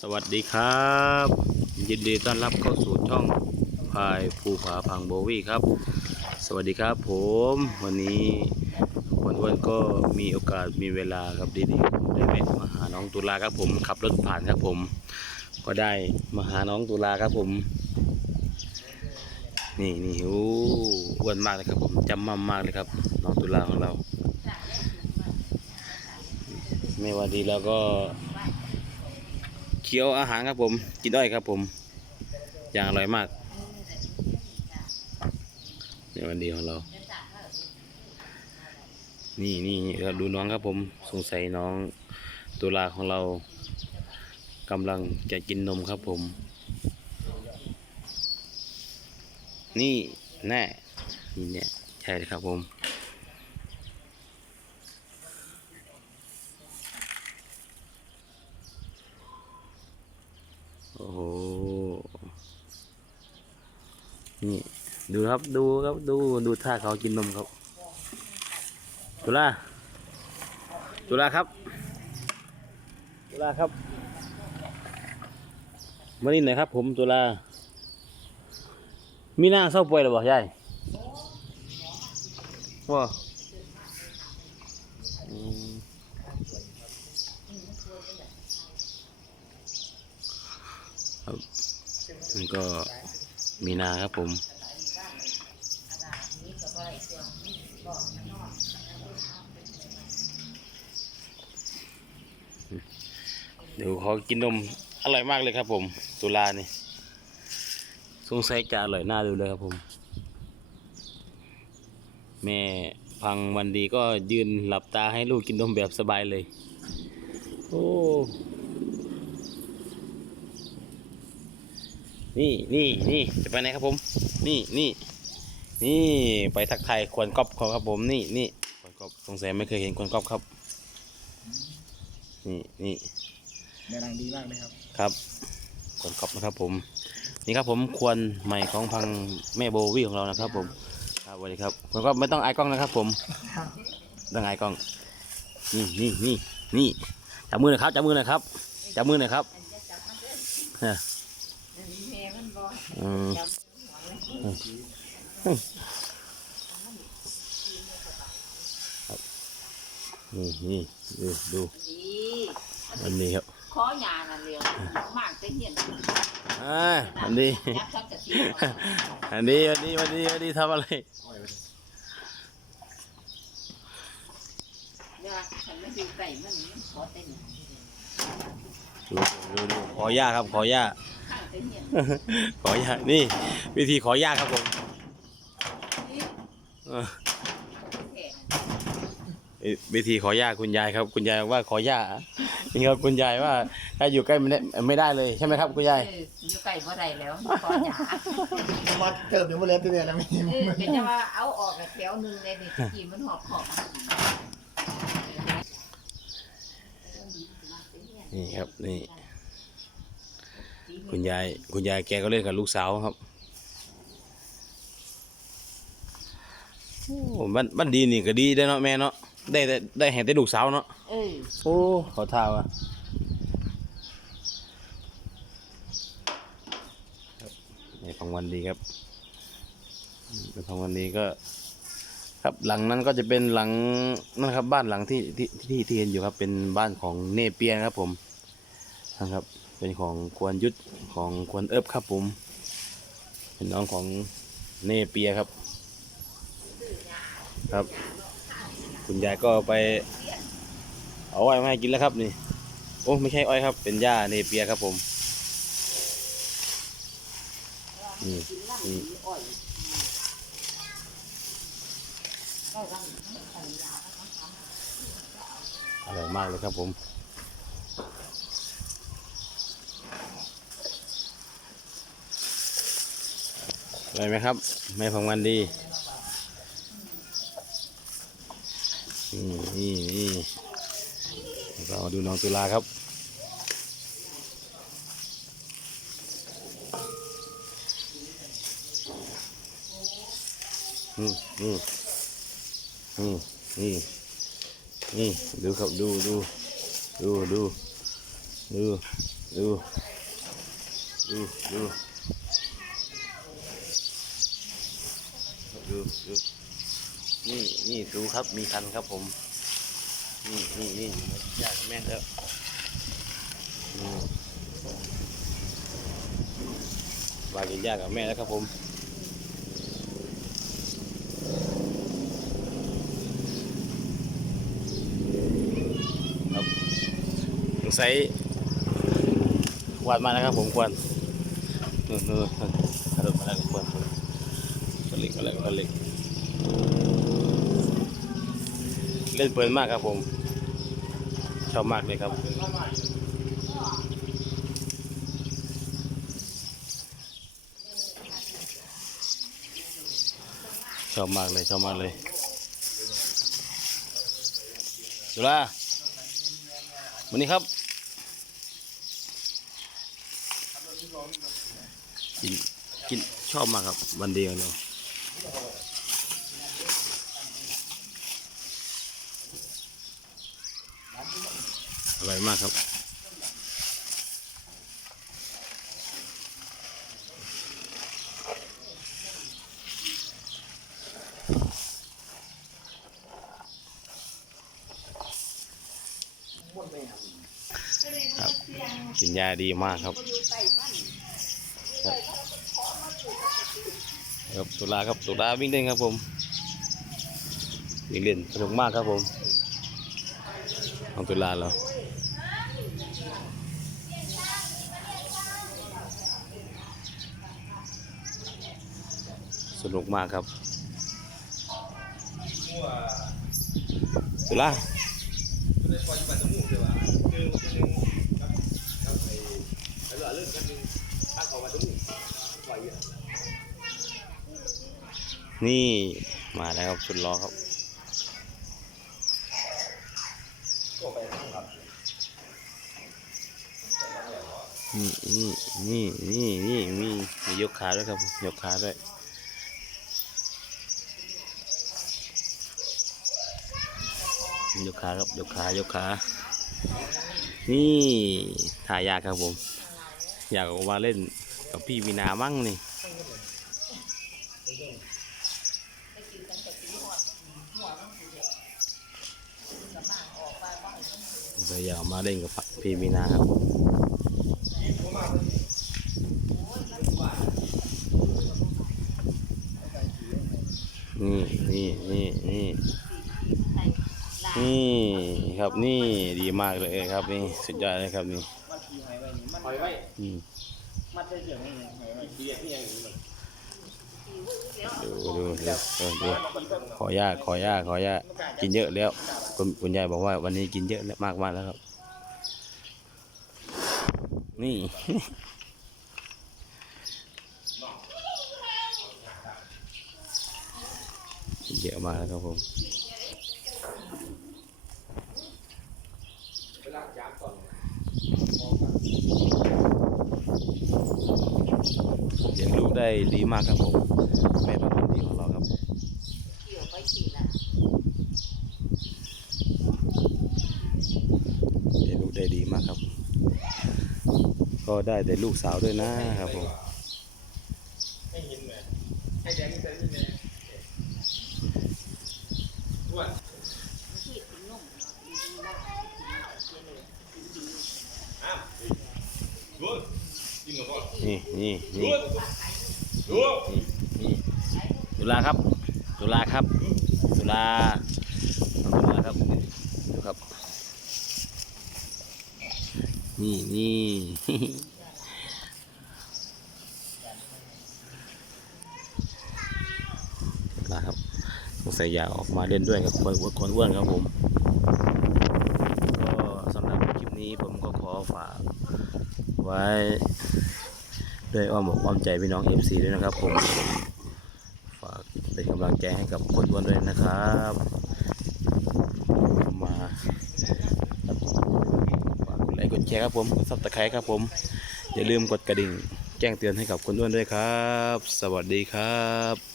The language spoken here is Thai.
สวัสดีครับ ยินดีต้อนรับเข้าสู่ช่องพายภูผาพังโบวี่ครับ สวัสดีครับผม วันนี้วันวันๆก็มีโอกาสมีเวลาครับดีๆได้แวะมาหาน้องตุลาครับผมขับรถผ่านครับผม ก็ได้มาหาน้องตุลาครับผม นี่นี่โอ้อ้วนมากเลยครับผมจำมั่มมากเลยครับ น้องตุลาของเรา ไม่ว่าดีแล้วก็ ขียวอาหารครับผม กินอ้อยครับผม อย่างอร่อยมากในวันดีของเรา นี่นี่เราดูน้องครับผม สงสัยน้องตุลาของเรากำลังจะกินนมครับผม นี่แน่นี่เนี่ยใช่เลยครับผม โอ้โห นี่ ดูครับดูครับดูดูท่าเขากินนมครับตุลาตุลาครับตุลาครับมานี่หน่อยครับ ผมตุลามีนาเศร้าป่วยหรือเปล่ายายว่าอืมนี่ก็ มีนาครับผมเดี๋ยวขอกินนมอร่อยมากเลยครับผม ตุลานี่สงสัยจะอร่อยน่าดูเลยครับผม แม่พังวันดีก็ยืนหลับตาให้ลูกกินนมแบบสบายเลย โอ้ นี่นี่นี่จะไปไหนครับผม นี่นี่นี่ไปทักทายควนกอบเขาครับผม นี่นี่ควนกอบสงสัยไม่เคยเห็นควนกอบครับ นี่นี่แม่นางดีมากเลยครับ ครับควนกอบนะครับผม นี่ครับผมควรใหม่ของพังแม่โบวี่ของเรานะครับ ผม ครับสวัสดีครับควนกอบไม่ต้องอายกล้องนะครับ ผมต้องอายกล้อง นี่นี่นี่นี่จับมือหน่อยครับจับมือหน่อยครับจับมือหน่อยครับฮะอืม นี่นี่ดูดูอันนี้ครับขอหยานั่นเร็วมากจะเห็นอ่าอันนี้อันนี้อันนี้อันนี้อันนี้ทำอะไรดูดูดูดูขอหญ้าครับขอหญ้า ข้างจะเห็นขอหญ้านี่ วิธีขอหญ้าครับผมนี่เออแค่วิธีขอหญ้าคุณยายครับ คุณยายบอกว่าขอหญ้านี่ครับคุณยายว่า ถ้าอยู่ใกล้ไม่ได้ไม่ได้เลยใช่ไหมครับคุณยายเอออยู่ไก่เมื่อไรแล้วขอหยามาเติมเดี๋ยวมาเล่นที่เดียวนะมีเออเป็นจะว่าเอาออกกับแถวหนึ่งเลยนี่กี่มันหอบหอบนี่ครับนี่ คุณยายคุณยายแกก็เล่นกับลูกสาวครับโอ้บ้านบ้านดีนี่ก็ดีได้อเนาะแม่เนาะได้ได้ได้เห็นแต่ลูกสาวเนาะเออโอ้ขอท้าว่ะในของวันดีครับในของวันดีก็ ครับหลังนั้นก็จะเป็นหลังนั่นครับบ้านหลังที่ที่ที่ที่เห็นอยู่ครับเป็นบ้านของเนเปียนะครับผมนะครับ เป็นของควรยุทธของควรเอิบครับผมเป็นน้องของเนเปียครับ ครับ คุณยายก็ไปเอาอ้อยมาให้กินแล้วครับนี่ โอ้ไม่ใช่อ้อยครับ เป็นหญ้าเนเปียครับผมนี่นี่อร่อยมากเลยครับผม อร่อยไหมครับ ไม่พังวันดีนี่นี่เราดูน้องตุลาครับอืมอืมอืมนี่นี่ดูครับดูดูดูดูดูดูดูดู ดูดูนี่นี่ดูครับมีคันครับผม นี่นี่นี่ยากบแม่แล้วอืมวากินยากกับแม่แล้วครับผมครับสงสัยวาดมาแล้วครับผมควรนู่นนู่นนู่นกระโดดมาแล้วควรค เล็กมาแล้วควรเล็กเล่นเปิดมากครับผม ชอบมากเลยครับ ชอบมากเลยชอบมากเลยดูแลวันนี้ครับกินกินชอบมากครับ วันเดียวเนาะ ร่อยมากครับ ครับ กินยาดีมากครับครับครับตุลาครับตุลาวิ่งเล่นครับผมวิ่งเล่นสนุกมากครับผมของตุลาเรา สนุกมากครับตุลานี่มาแล้วครับชุดล้อครับนี่นี่นี่นี่นี่มียกขาด้วยครับ ยกขาด้วย ยกขาครับยกขายกขานี่ถ่ายยากครับผม อยากออกมาเล่นกับพี่วีนามั่งนี่เราอยากมาเล่นกับพี่มีนาครับนี่นี่นี่นี่ นี่ครับนี่ดีมากเลยครับนี่สุดยอดเลยครับนี่หอยไว้อืมมัดได้เยอะไหมเนี่ยหอยไว้เบียร์ที่ยังอยู่เลยดูดูดูดูขอยาขอยาขอยากกินเยอะแล้ว คุณคุณยายบอกว่าวันนี้กินเยอะแล้วมากมากแล้วครับ นี่เยอะมากแล้วครับผม เลี้ยงลูกได้ดีมากครับผมแม่เป็นคนดีของเราครับเลี้ยงลูกได้ดีมากครับ ก็ได้แต่ลูกสาวด้วยนะครับผมให้หินเลยให้แดงใส่นี่เลยอ้วน ขี่ถึงนุ่มเนาะดีๆนะเจริญดี ดูยิงกับพ่อ นี่นี่นี่นี่นี่ตุลาครับตุลาครับตุลาตุลาครับดูครับ นี่นี่ตุลาครับสงสัยอยากออกมาเล่นด้วยกับคนอ้วนคนอ้วนครับผม ก็สำหรับคลิปนี้ผมก็ขอ ฝากไว้ด้วยอ้อมอกอ้อมใจพี่น้อง FC ด้วยนะครับผมฝากเป็นกำลังใจให้กับคนอ้วนด้วยนะครับมาฝากกดไลค์กดแชร์ครับผมกดซับตะไคร้ครับผม อย่าลืมกดกระดิ่ง แจ้งเตือนให้กับคนอ้วนด้วยครับ สวัสดีครับ